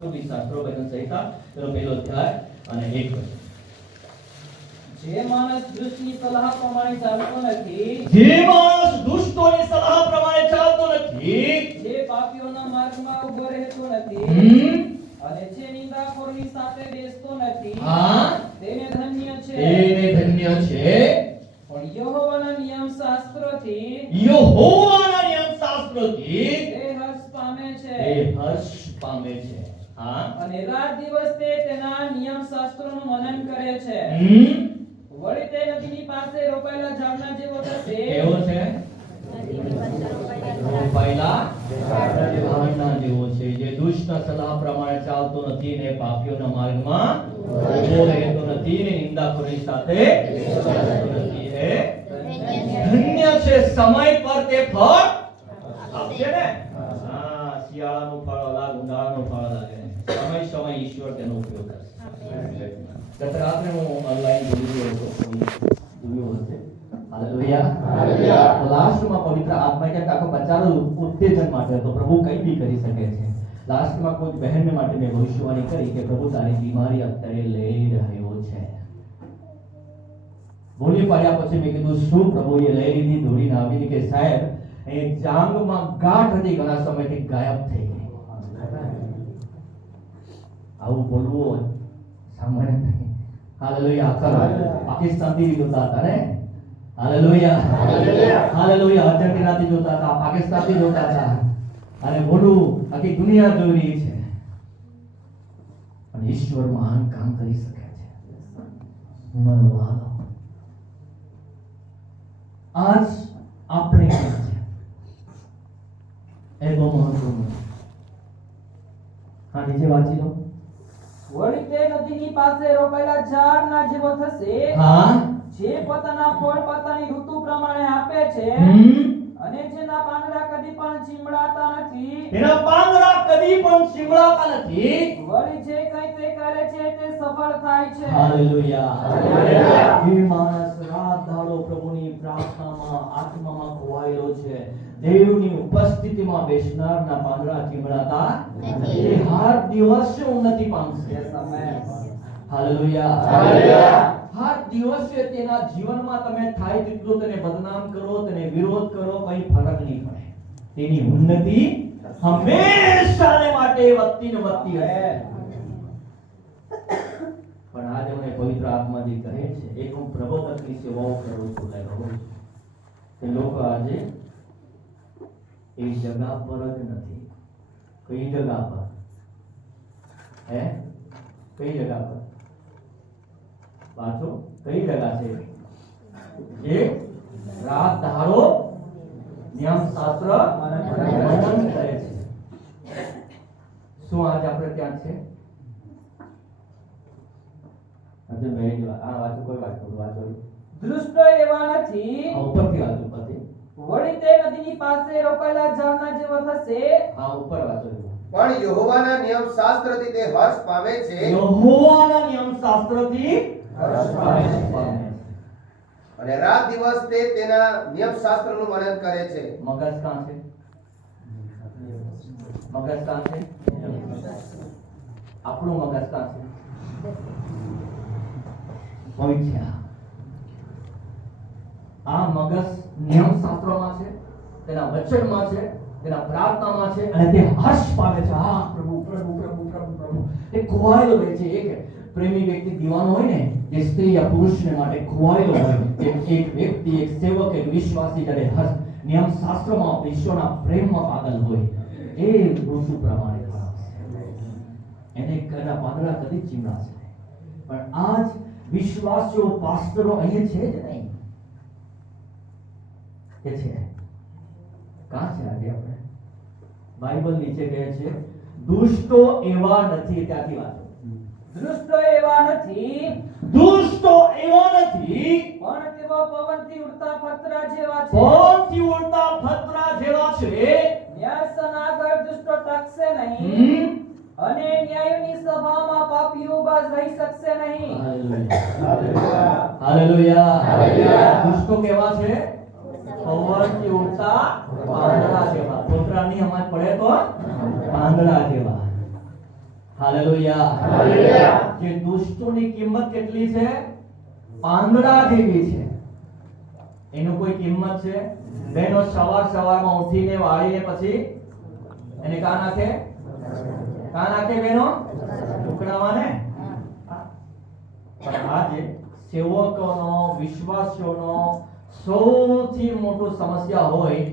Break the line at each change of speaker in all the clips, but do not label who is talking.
બી શાસ્ત્રો ભજન સંહિતા એનો પહેલો અધ્યાય અને એક
જે માણસ દૃષ્ટિની સલાહ પ્રમાણે ચાલતો નથી
જે માણસ દુષ્ટોની સલાહ પ્રમાણે ચાલતો નથી
જે પાપીઓના માર્ગમાં ઊભો રહેતો નથી અને જે નિંદાખોરની સાથે બેસતો નથી
હા?
તેને ધન્ય છે.
ધન્ય છે.
પણ યહોવાના નિયમ શાસ્ત્રોથી
યહોવાના નિયમ શાસ્ત્રોથી
તે હર્ષ પામે છે
એ હર્ષ પામે છે હા
અને રાત દિવસ તે તેના નિયમ શાસ્ત્રોનું મનન કરે છે.
હમ,
વળી તે નદીની પાસે રોપાયેલા ઝાડના જેવો થશે.
કેવો છે? રોપાયેલા જેવો છે. જે દુષ્ટ સલાહ પ્રમાણે ચાલતો નથી ને પાપીઓના માર્ગમાં ઊભો રહેતો નથી ને નિંદાખોરી સાથે નથી. એ ધન્ય છે. સમય પર તે ફળ આપશે ને? હા શિયાળાનું ફળ અલગ ઉનાળાનું ફળ અલગ. સમય ઈશ્વર તેનો ઉપયોગ કરશે. ગત રાત્રે હું ઓનલાઈન જોયું હતો જોયું હશે. હાલેલુયા
હાલેલુયા.
લાસ્ટમાં પવિત્ર આત્મા ક્યાંક આખો બચારો ઉત્તેજન માટે હતો. પ્રભુ કંઈ બી કરી શકે છે. લાસ્ટમાં કોઈ બહેનને માટે મેં ભવિષ્યવાણી કરી કે પ્રભુ તારી બીમારી અત્યારે લઈ રહ્યો છે. બોલી પાડ્યા પછી મેં કીધું શું પ્રભુએ લઈ લીધી? દોડીને આવીને કે સાહેબ એ જાંગમાં ગાંઠ હતી ઘણા સમયથી ગાયબ થઈ ગઈ. આવું બોલવું સામાન્ય નહીં. હાલેલુયા. કરો પાકિસ્તાનથી જોતા હતા ને? હાલેલુયા.
હાલેલુયા.
અર્જેન્ટિનાથી જોતા હતા પાકિસ્તાનથી જોતા હતા. અને બોલું આખી દુનિયા જોઈ રહી છે. પણ ઈશ્વર મહાન કામ કરી શકે છે. મારો વાલો. આજ આપણે ક્યાં છે? એ બહુ મહત્વનું હા નીચે વાંચી
પાસે રોપાયેલા ઝાડના જેવો થશે
હા.
જે પોતાના ફળ પોતાની ઋતુ પ્રમાણે આપે છે અને જેના પાંદડા કદી પણ ચીમડાતા નથી.
એના પાંદડા કદી પણ ચીમડાતા નથી.
વળી જે કંઈ તે કરે છે તે સફળ થાય છે.
હાલેલુયા.
હાલેલુયા.
જે માણસ રાત દાડો પ્રભુની પ્રાર્થનામાં આત્મામાં ખોવાયેલો છે. દેવની ઉપસ્થિતિમાં બેસનારના પાંદડા ચીમડાતા
નથી.
એ હર દિવસ ઉન્નતિ પામશે હાલેલુયા.
હાલેલુયા.
હર દિવસે તેના જીવનમાં તમે થાય તેટલું તેને બદનામ કરો તેને વિરોધ કરો કઈ ફરક નહીં પડે. તેની ઉન્નતિ હંમેશાને માટે વધતી ને વધતી હશે. પણ આજે મને પવિત્ર આત્માજી કહે છે એક હું પ્રબોધકની સેવાઓ કરું છું લાઈ? કે લોકો આજે એ જગા પર જ નથી. કઈ જગા પર? હે? કઈ જગા પર? વાંચો કઈ જગા છે? જે રાત ધારો નિયમ શાસ્ત્ર મનન કરે છે. શું આજ આપણે ત્યાં છે? આજે મેં આ વાત કોઈ વાત કરું વાંચો.
દૃષ્ટ એવા નથી.
ઉપરથી વાત ઉપરથી.
વળી તે નદીની પાસે રોપાયેલા ઝાડના જેવો થશે.
આ ઉપર વાંચો.
પણ યહોવાના નિયમ શાસ્ત્રથી તે હર્ષ પામે છે.
યહોવાના નિયમ શાસ્ત્રથી
અને રાત દિવસ તે તેના નિયમ શાસ્ત્રનું મનન કરે છે.
મગજ કાં છે? મગજ કાં છે? આપણું મગજ કાં છે? આ. આ મગજ નિયમ શાસ્ત્રોમાં છે, તેના વચનમાં છે, તેના પ્રાર્થનામાં છે, અને તે હર્ષ પામે છે. હા, પ્રભુ પ્રભુ પ્રભુ પ્રભુ પ્રભુ. એ ખોવાયેલો રહે છે, એક પ્રેમી વ્યક્તિ દીવાનો હોય ને, જે સ્ત્રી યા પુરુષને માટે ખોવાયેલો હોય એક એક વ્યક્તિ, એક સેવક, એક વિશ્વાસી જ્યારે હસ. નિયમ શાસ્ત્રોમાં ઈશ્વરના પ્રેમમાં પાગલ હોય. એ ઋતુ પ્રમાણે એને કદા પાંદડા કદી ચીમડા છે. પણ આજ વિશ્વાસીઓ પાસ્તરો અહીંયા છે જ નહીં. કે છે? કાં છે આજે આપણે? બાઇબલ નીચે કહે છે, દુષ્ટો એવા નથી. ત્યાંથી વાંચો
દૃષ્ટો એવા નથી.
દુષ્ટો એવા નથી.
પણ તેઓ પવનથી ઉડતા પતરા જેવા છે.
પવનથી ઉડતા ફતરા જેવા છે.
ન્યાસન આગળ દુષ્ટો ટકશે નહીં. અને ન્યાયની સભામાં પાપીઓ ઊભા રહી શકશે નહીં.
હાલેલુયા. હાલેલુયા.
હાલેલુયા.
દુષ્ટો કેવા છે? પવનથી ઉડતા પાંદડા જેવા. પોતરાની અમાજ પડે તો? પાંદડા જેવા. હાલેલુયા.
હાલેલુયા.
જે દુષ્ટોની કિંમત કેટલી છે? પાંદડા જેવી છે. એનું કોઈ કિંમત છે? બેનો સવાર સવારમાં ઉઠીને વાળીને પછી એને કા નાખે? કા નાખે બેનો? ટુકડામાં ને પણ આજે સેવકોનો વિશ્વાસીઓનો સૌથી મોટો સમસ્યા હોય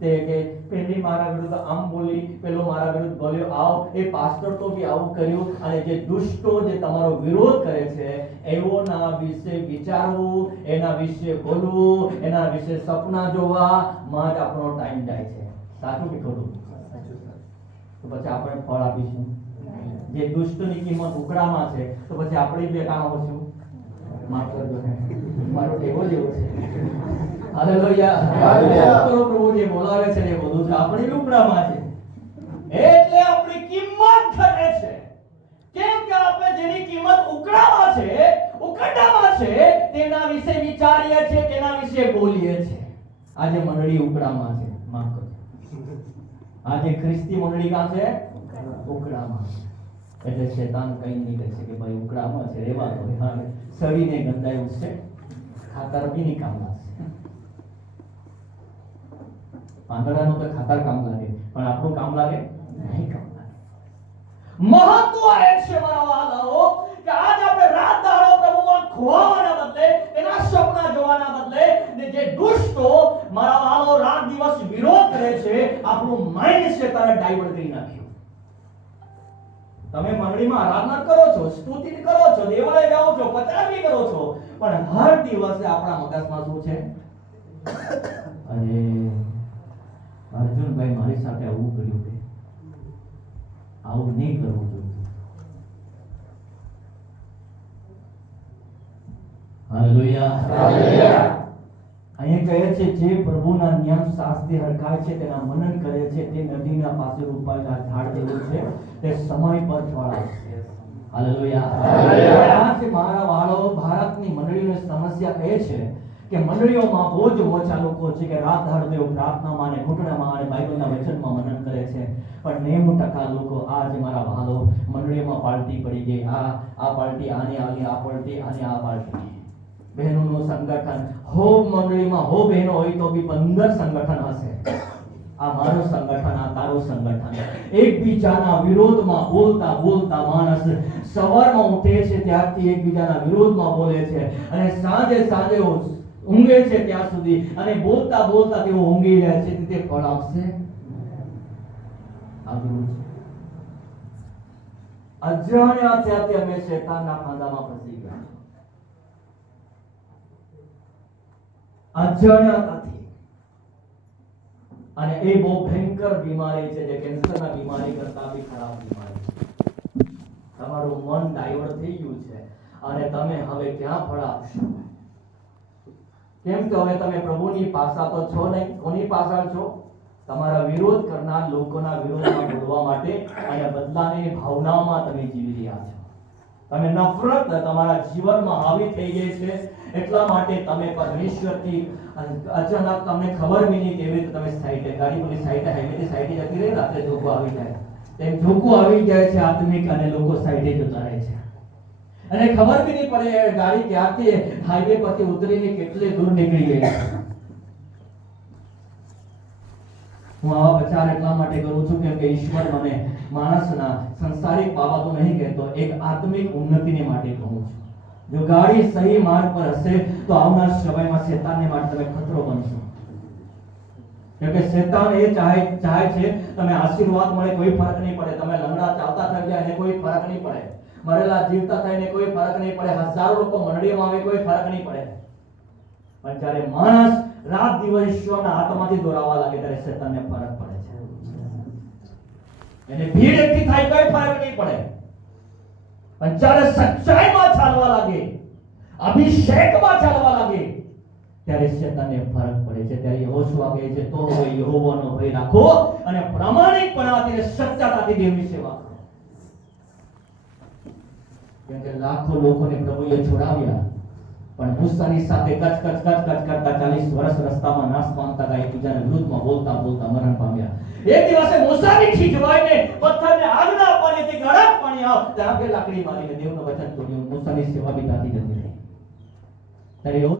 તે કે પેલી મારા વિરુદ્ધ આમ બોલી પેલો મારા વિરુદ્ધ બોલ્યો આવ. એ પાસ્ટર તો બી આવું કર્યું અને જે દુષ્ટો જે તમારો વિરોધ કરે છે એવોના વિશે વિચારવું એના વિશે બોલવું એના વિશે સપના જોવા માં જ આપણો ટાઈમ જાય છે. સાચું કે ખોટું? તો પછી આપણે ફળ આપીશું. જે દુષ્ટની કિંમત ઉકળામાં છે તો પછી આપણે બે કામ આવશું કરજો મારો એવો જ એવો છે. હાલેલુયા પ્રભુ જે બોલાવે છે એ બધું છે આપણી બી છે. એટલે આપણી કિંમત ઘટે છે. કેમ કે આપણે જેની કિંમત ઉકળામાં છે ઉકળામાં છે તેના વિશે વિચારીએ છીએ તેના વિશે બોલીએ છીએ આજે મંડળી ઉકડામાં છે માફ કરજો. આજે ખ્રિસ્તી મંડળી કાં છે? ઉકળામાં એટલે શેતાન કઈ નહીં કહે છે કે ભાઈ ઉકળામાં છે રેવા દો. હા સડીને ગંધાયું છે. ખાતર બી કામ લાગશે. પાંદડાનું તો ખાતર કામ લાગે, પણ આપણું કામ લાગે? નહીં કામ લાગે. મહત્વ એ છે મારા વાલાઓ, કે આજ આપણે રાત દાડો પ્રભુમાં ખોવાવાના બદલે, એના સપના જોવાના બદલે, ને જે દુષ્ટો મારા વાલો રાત દિવસ વિરોધ કરે છે, આપણું માઇન્ડ છે તારે ડાયવર્ટ કરી નાખ્યું. તમે મંડળીમાં આરાધના કરો છો, સ્તુતિ કરો છો, દેવાલય જાઓ છો પચાવી કરો છો, પણ હર દિવસે આપણા મગજમાં શું છે? અરે અર્જુનભાઈ મારી સાથે આવું કર્યું કે આવું નહીં કરવું જોઈએ. હાલેલુયા.
હાલેલુયા.
કહે છે જે પ્રભુના નિયમ શાસ્ત્રી હરખાય છે તેના મનન કરે છે તે નદીના પાસે રૂપાયેલા ઝાડ જેવું છે તે સમય પર ફળાય હાલેલુયા. મારા વાળો ભારતની મંડળીની સમસ્યા કહે છે કે મંડળીઓમાં બહુ જ ઓછા લોકો છે કે રાત તેઓ પ્રાર્થનામાં અને ઘૂંટણામાં અને બાઇબલના વચનમાં મનન કરે છે. પણ નેવું ટકા લોકો આજ મારા વાલો મંડળીઓમાં પાર્ટી પડી ગઈ. આ આ પાર્ટી આની આવી આ પાર્ટી આની આ પાર્ટી બહેનોનું સંગઠન. હો મંડળીમાં હો બહેનો હોય તો બી પંદર સંગઠન હશે. આ મારું સંગઠન, આ તારું સંગઠન. એકબીજાના વિરોધમાં બોલતા બોલતા માણસ સવારમાં ઉઠે છે ત્યારથી એકબીજાના વિરોધમાં બોલે છે. અને સાંજે સાંજે ઊંઘે છે ત્યાં સુધી અને બોલતા બોલતા તેઓ ઊંઘી રહ્યા છે. તે ફળ છે. અજાણ્યા ત્યાંથી અમે શેતાનના ફાંદામાં ફસી ગયા અજાણ્યાતાથી અને એ બહુ ભયંકર બીમારી છે જે કેન્સરના બીમારી કરતા બી ખરાબ બીમારી છે. તમારું મન ડાયવર્ટ થઈ ગયું છે અને તમે હવે ક્યાં ફળ આપશો? કેમ કે હવે તમે પ્રભુની પાસા તો છો નહીં? કોની પાસા છો? તમારા વિરોધ કરનાર લોકોના વિરોધમાં બોલવા માટે અને બદલાની ભાવનાઓમાં તમે જીવી રહ્યા છો. તમે નફરત તમારા જીવનમાં આવી થઈ ગઈ છે. એટલા માટે તમે પરમેશ્વરથી અચાનક તમને ખબર બી નહીં કેવી રીતે તમે સાઈડે ગાડી બોલી સાઈડે હાઈવેથી સાઈડે જતી રહી રાત્રે ધોકો આવી જાય. તેમ ધોકો આવી જાય છે આત્મિક અને લોકો સાઈડે જતા રહે છે. અને ખબર બી નહીં પડે, ગાડી ક્યાંથી હાઈવે પરથી ઉતરીને કેટલે દૂર નીકળી ગઈ. હું આવા પ્રચાર એટલા માટે કરું છું કેમ કે ઈશ્વર મને માણસના સંસારિક બાબતો નહીં કહેતો, એક આત્મિક ઉન્નતિને માટે કહું છું. જો ગાડી સહી માર્ગ પર હશે, તો આવનાર સમયમાં શેતાનને માટે તમે ખતરો બનશો. કેમ કે શેતાન એ ચાહે ચાહે છે, તમે આશીર્વાદ મળે, કોઈ ફરક નહીં પડે. તમે લંગડા ચાલતા થઈ ગયા એને કોઈ ફરક નહીં પડે. મરેલા જીવતા થઈને કોઈ ફરક નહીં પડે. હજારો લોકો મંડળીમાં આવે, કોઈ ફરક નહીં પડે. પણ જ્યારે માણસ રાત દિવસ ઈશ્વરના હાથમાંથી દોરાવા લાગે, ત્યારે શેતાનને ફરક પડે છે. એને ભીડ એકઠી થાય, કોઈ ફરક નહીં પડે. પણ જ્યારે સચ્ચાઈમાં ચાલવા લાગે, અભિષેકમાં ચાલવા લાગે, ત્યારે શેતાનને ફરક પડે છે. ત્યારે યહોશુઆ કહે છે, તો હવે યહોવાનો ભય રાખો અને પ્રામાણિકપણાથી અને દેવની સેવા કરો. કે લાખો લોકોને પ્રભુએ છોડાવ્યા. પણ ગુસ્સાની સાથે કચ કચ કચ કચ કરતા 40 વર્ષ રસ્તામાં નાશ પામતા ગયા એકબીજાને વિરુદ્ધમાં બોલતા બોલતા મરણ પામ્યા. એક દિવસે મોસાની ખીજવાઈને પથ્થરને આજ્ઞા આપવાની હતી કે અડગ પાણી આવ, ત્યાં લાકડી મારીને દેવનો વચન તોડ્યું. મોસાની સેવા બી તાતી જતી રહી. ત્યારે